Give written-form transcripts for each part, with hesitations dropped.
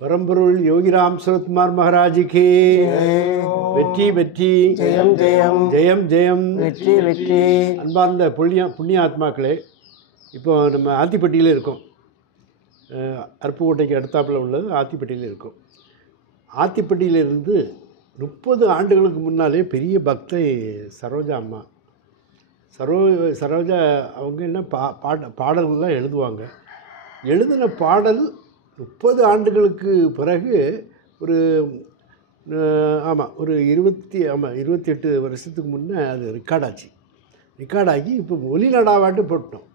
परंपरुल योगीराम सुरतकुमार महाराज की வெற்றி வெற்றி ஜெயம் ஜெயம் ஜெயம் ஜெயம் வெற்றி வெற்றி. அன்பார்ந்த புண்ணிய ஆத்மாக்களே, இப்போ நம்ம ஆத்திப்பட்டியில் இருக்கோம். அருப்புக்கோட்டைக்கு அடுத்தாப்பில் உள்ளது ஆத்திப்பட்டியில் இருக்கோம். ஆத்திப்பட்டியிலிருந்து 30 ஆண்டுகளுக்கு முன்னாலே பெரிய பக்தை சரோஜா அம்மா. சரோஜா அவங்க என்ன பாடல்கள்லாம் எழுதுவாங்க. எழுதின பாடல் 30 ஆண்டுகளுக்கு பிறகு ஒரு 28 வருஷத்துக்கு முன்னே அது ரெக்கார்டாகி இப்போ ஒலிநடாவாட்டு போட்டோம்.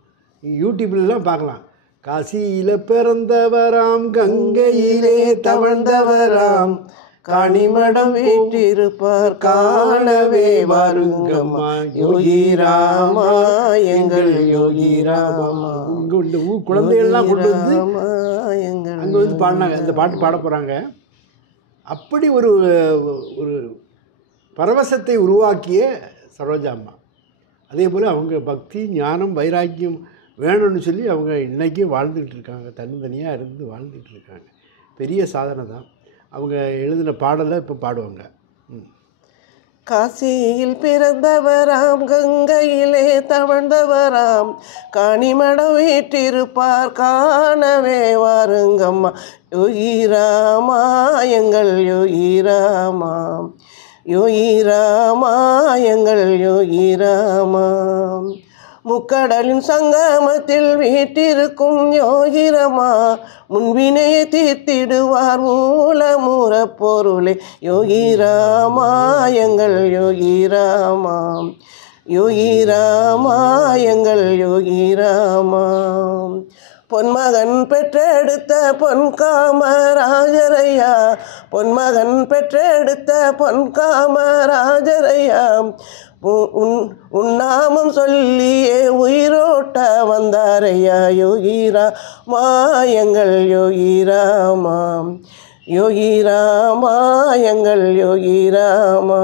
யூடியூப்லாம் பார்க்கலாம். காசியில் பிறந்தவராம், கங்கையிலே தவழ்ந்தவராம், காணிமடம் வீற்றிருப்பார் காணவே வாருங்கம்மா யோகிராமா எங்கள் யோகிராமா. இந்த குழந்தைகள்லாம் கொண்டு வந்து அங்கே வந்து பாடினாங்க. அந்த பாட்டு பாட போகிறாங்க. அப்படி ஒரு பரவசத்தை உருவாக்கிய சரோஜா அம்மா. அதே போல் அவங்க பக்தி ஞானம் வைராக்கியம் வேணும்னு சொல்லி அவங்க இன்றைக்கும் வாழ்ந்துகிட்டு இருக்காங்க. தனித்தனியாக இருந்து வாழ்ந்துகிட்டு இருக்காங்க. பெரிய சாதனை தான். அவங்க எழுதின பாடலை இப்போ பாடுவாங்க. காசியில் பிறந்தவராம், கங்கையிலே தவழ்ந்தவராம், காணிமடம் வீற்றிருப்பார் காணவே வாருங்கம்மா யோகிராமா எங்கள் யோகிராமா, யோகிராமா எங்கள் யோகிராமா. முக்கடலின் சங்கமத்தில் வீட்டிருக்கும் யோகிரமா, முன்வினையை தீர்த்திடுவார் மூலமுற பொருளே யோகிராமா எங்கள் யோகிராமா, யோகிராமா எங்கள் யோகிராமா. பொன்மகன் பெற்றெடுத்த பொன்காமராஜரையா, பொன்மகன் பெற்றெடுத்த பொன்காமராஜரையா, உன்னாமம் சொல்லியே உயிரோட்ட வந்தாரையா யோகிராமா எங்கள் யோகிராமா, யோகிராமா எங்கள் யோகிராமா.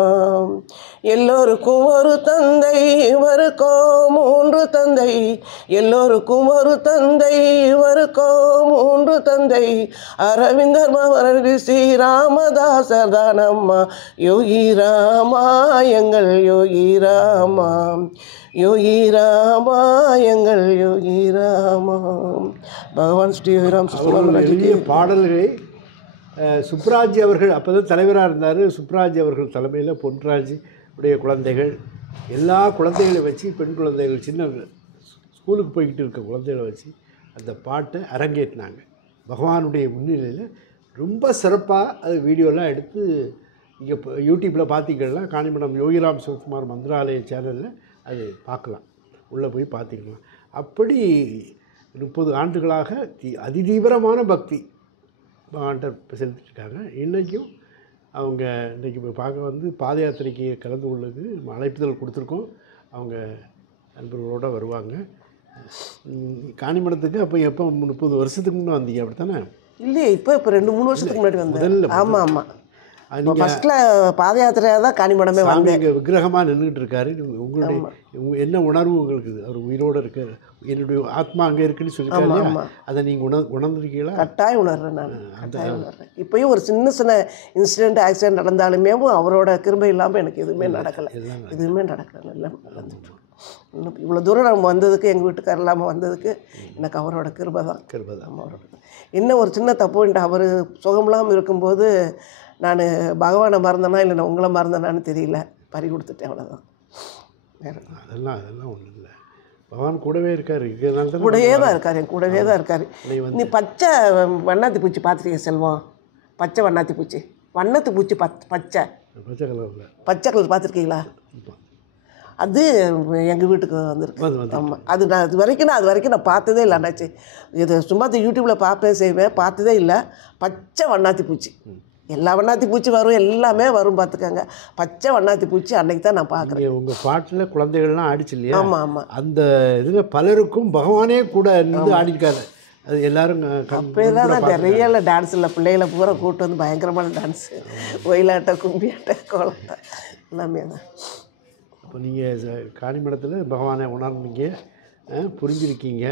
எல்லோருக்கும் ஒரு தந்தை, இவருக்கோ 3 தந்தை, எல்லோருக்கும் ஒரு தந்தை, இவருக்கோ 3 தந்தை, அரவிந்தர் மகரிஷி ஸ்ரீராமதாசர் தானம்மா யோகிராமா எங்கள் யோகிராமா, யோகிராமா எங்கள் யோகிராமா. பகவான் ஸ்ரீராம் எழுதிய பாடல்களை சுப்ராஜ் அவர்கள் அப்போ தான் தலைவராக இருந்தார். சுப்ராஜ் அவர்கள் தலைமையில் பொன்ராஜ் உடைய குழந்தைகள் எல்லா குழந்தைகளை வச்சு, பெண் குழந்தைகள் சின்ன ஸ்கூலுக்கு போய்கிட்டு இருக்க குழந்தைகளை வச்சு அந்த பாட்டை அரங்கேற்றினாங்க. பகவானுடைய முன்னிலையில் ரொம்ப சிறப்பாக அது வீடியோலாம் எடுத்து இங்கே யூடியூப்பில் பார்த்தீங்கன்னா காணிமடம் யோகிராம் சுரத்குமார் மந்திராலய சேனலில் அது பார்க்கலாம். உள்ளே போய் பார்த்திக்கலாம். அப்படி 30 ஆண்டுகளாக அதிதீவிரமான பக்தி பகவான்கிட்ட செலுத்திட்டுருக்காங்க. இன்றைக்கும் அவங்க இன்றைக்கி பார்க்க வந்து பாத யாத்திரைக்கு கலந்து கொள்ளுக்கு அழைப்புதல் கொடுத்துருக்கோம். அவங்க நண்பர்களோடு வருவாங்க காணிமடத்துக்கு. அப்போ எப்போ 30 வருஷத்துக்கு முன்னே வந்தீங்க அப்படி தானே? இல்லையே, இப்போ 2-3 வருஷத்துக்கு முன்னாடி வந்தேன். ஆமாம் ஆமாம். ஃபஸ்ட்டில் பாத யாத்திரையாக தான் காணிமடமே வந்து இங்கே விக்கிரகமாக நின்றுட்டு இருக்காரு. உங்களுடைய என்ன உணர்வு உங்களுக்கு? அவர் உயிரோடு இருக்கார், என்னுடைய ஆத்மா அங்கே இருக்குன்னு சொல்லியிருக்காரு. அதை நீங்கள் உணர்ந்துருக்கீங்களா? கட்டாயம் உணர்றேன் நான், கட்டாயம் உணர்றேன். இப்போயும் ஒரு சின்ன இன்சிடென்ட் ஆக்சிடென்ட் நடந்தாலுமே அவரோட கிருபை இல்லாமல் எனக்கு எதுவுமே நடக்கலை, எதுவுமே நடக்கலை. நல்லா நடந்துட்டு இவ்வளோ தூரம் நம்ம வந்ததுக்கு, எங்கள் வீட்டுக்கார இல்லாமல் வந்ததுக்கு எனக்கு அவரோட கிருபை தான். அவரோட என்ன ஒரு சின்ன தப்புன்ட்டு, அவர் சுகமில்லாமல் இருக்கும்போது நான் பகவானை மறந்தேனா இல்லை நான் உங்களை மறந்தேனான்னு தெரியல, பறி கொடுத்துட்டேன், அவ்வளோதான். வேறு அதெல்லாம் ஒன்றும் இல்லை. பகவான் கூடவே இருக்கார், கூடவே தான் இருக்கார், என் கூடவே தான் இருக்கார். நீ பச்சை வண்ணாத்தி பூச்சி பார்த்துருக்கீங்க செல்வம்? பச்சை வண்ணாத்தி பூச்சி, வண்ணத்து பூச்சி பச்சை கலர் பார்த்துருக்கீங்களா? அது எங்கள் வீட்டுக்கு வந்திருக்கு. ஆமாம், அது நான் அது வரைக்கும் நான் பார்த்ததே இல்லை. அண்ணாச்சி இது சும்மா யூடியூப்பில் பார்ப்பேன் செய்வேன், பார்த்ததே இல்லை. பச்சை வண்ணாத்தி பூச்சி, எல்லா வண்ணாத்தி பூச்சி வரும், எல்லாமே வரும் பார்த்துக்கங்க. பச்சை வண்ணாத்தி பூச்சி அன்னைக்கு தான் நான் பார்க்குறேன். உங்கள் பாட்டில் குழந்தைகள்லாம் ஆடிச்சு இல்லையா? ஆமாம் ஆமாம். அந்த இதில் பலருக்கும் பகவானே கூட இருந்து ஆடிருக்காரு. அது எல்லோரும் அப்போயே தான் நிறைய டான்ஸில் பிள்ளைகளை பூரா கூப்பிட்டு வந்து பயங்கரமான டான்ஸு, ஒயிலாட்டம், கும்பியாட்டம், கோலட்டம் எல்லாமே தான். இப்போ நீங்கள் காணிமடத்தில் பகவானை உணர்ந்தீங்க, புரிஞ்சிருக்கீங்க.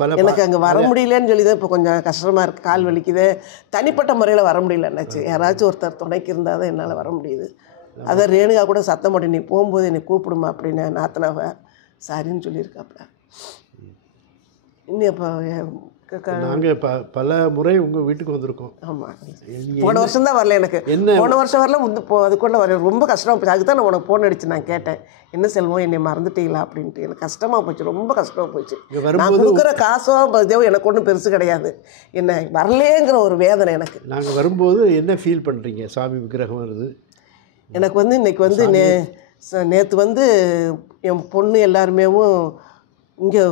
பல எனக்கு அங்கே வர முடியலன்னு சொல்லி தான் இப்போ கொஞ்சம் கஷ்டமாக இருக்குது, கால் வலிக்குது. தனிப்பட்ட முறையில் வர முடியல என்னாச்சு, யாராச்சும் ஒருத்தர் துணைக்கு இருந்தால் தான் என்னால் வர முடியுது. அதை ரேணுகா கூட சத்தம் போட்டு நீ போகும்போது என்னை கூப்பிடுமா அப்படின்னு நாத்தனாவை சரின்னு சொல்லியிருக்காப்புல. இன்னும் இப்போ நாங்கள் பல முறை உங்கள் வீட்டுக்கு வந்திருக்கோம். ஆமாம், போன வருஷம் தான் வரல எனக்கு. போன வருஷம் வரல, அதுக்குள்ளே வர ரொம்ப கஷ்டமாக போச்சு. அதுக்கு தான் நான் உனக்கு ஃபோன் அடிச்சு நான் கேட்டேன், என்ன செல்வம் என்னை மறந்துட்டீங்களா அப்படின்ட்டு. எனக்கு கஷ்டமாக போச்சு, ரொம்ப கஷ்டமாக போச்சு. நான் கொடுக்குற காசோ இதோ எனக்கு ஒன்றும் பெருசு கிடையாது, என்ன வரலேங்கிற ஒரு வேதனை எனக்கு. நாங்கள் வரும்போது என்ன ஃபீல் பண்ணுறீங்க? சாமி விக்கிரகம் வருது. எனக்கு வந்து இன்றைக்கி வந்து நேற்று வந்து என் பொண்ணு எல்லாருமேவும் இங்கே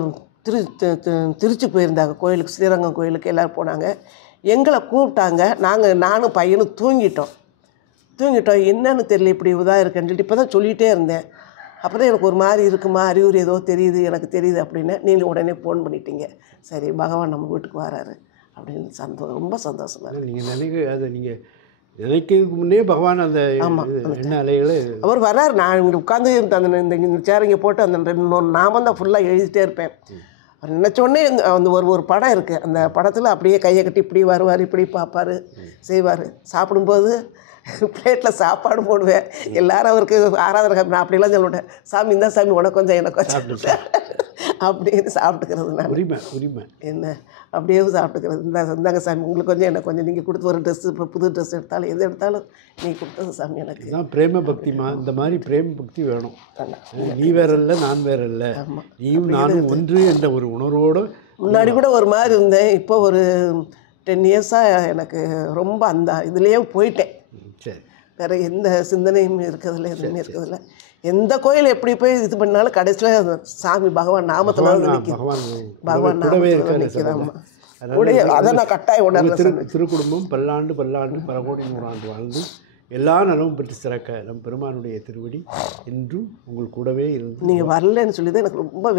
திருச்சி போயிருந்தாங்க கோயிலுக்கு, ஸ்ரீரங்கம் கோயிலுக்கு எல்லோரும் போனாங்க. எங்களை கூப்பிட்டாங்க. நானும் பையனும் தூங்கிட்டோம். என்னன்னு தெரியல, இப்படி இதாக இருக்குன்னு சொல்லிட்டு இப்போ தான் சொல்லிகிட்டே இருந்தேன். அப்போ தான் எனக்கு ஒரு மாதிரி இருக்குமா, அறிகுறி ஏதோ தெரியுது, எனக்கு தெரியுது அப்படின்னு நீங்கள் உடனே ஃபோன் பண்ணிட்டீங்க. சரி, பகவான் நம்ம வீட்டுக்கு வராரு அப்படின்னு ரொம்ப சந்தோஷமாக. நீங்கள் அதை நீங்கள் நினைக்கிறதுக்கு முன்னே பகவான் அந்த என்ன அலைகளை அவர் வர்றார். நான் இங்கே உட்காந்து இந்த சேரங்க போட்டு அந்த 2 நாமம் தான் ஃபுல்லாக எழுதிட்டே இருப்பேன். அவர் நினச்சோடனே அந்த ஒரு படம் இருக்குது, அந்த படத்தில் அப்படியே கையை கட்டி இப்படி வருவார், இப்படி பார்ப்பார், செய்வார். சாப்பிடும்போது பிளேட்டில் சாப்பாடு போடுவேன். எல்லாரும் அவருக்கு ஆராதனை. நான் அப்படிலாம் சொல்ல மாட்டேன், சாமி இந்த சாமி உனக்கு கொஞ்சம் எனக்கு கொஞ்சம் அப்படின்னு சாப்பிட்டுக்கிறது. நான் உரிமை என்ன அப்படியே சாப்பிட்டுக்கிறது. இந்தாங்க சாமி உங்களுக்கு கொஞ்சம் எனக்கு கொஞ்சம், நீங்கள் கொடுத்து ஒரு ட்ரெஸ்ஸு, இப்போ புது ட்ரெஸ் எடுத்தாலும் எது எடுத்தாலும் நீங்கள் கொடுத்தது சாமி எனக்கு. தான் பிரேம பக்திமா. இந்த மாதிரி பிரேம பக்தி வேணும். நீ வேற இல்லை, நான் வேற இல்லை, நீயும் நானும் ஒன்று என்ற ஒரு உணர்வோடு. முன்னாடி கூட ஒரு மாதிரி இருந்தேன், இப்போ ஒரு 10 இயர்ஸாக எனக்கு ரொம்ப அந்த இதுலேயே போயிட்டேன். சரி, வேறு எந்த சிந்தனையும் இருக்கிறதில்ல, எதுவுமே இருக்கிறதில்ல. எந்த கோயில் எப்படி போய் இது பண்ணாலும் கடைசியில் சாமி பகவான் நாமத்தில் நிற்கிது, பகவான் நாமத்தில் நிற்கிறாமா. அதை நான் கட்டாயம் உணர்றேன். திருக்குடும்பம் பல்லாண்டு பல்லாண்டு பல கோடி நூறாண்டு வாழ்ந்து எல்லா நலமும் பெற்று சிறக்க நம் பெருமானுடைய திருவடி என்றும் உங்கள் கூடவே இருந்து. நீங்கள் வரலன்னு சொல்லி தான் எனக்கு ரொம்ப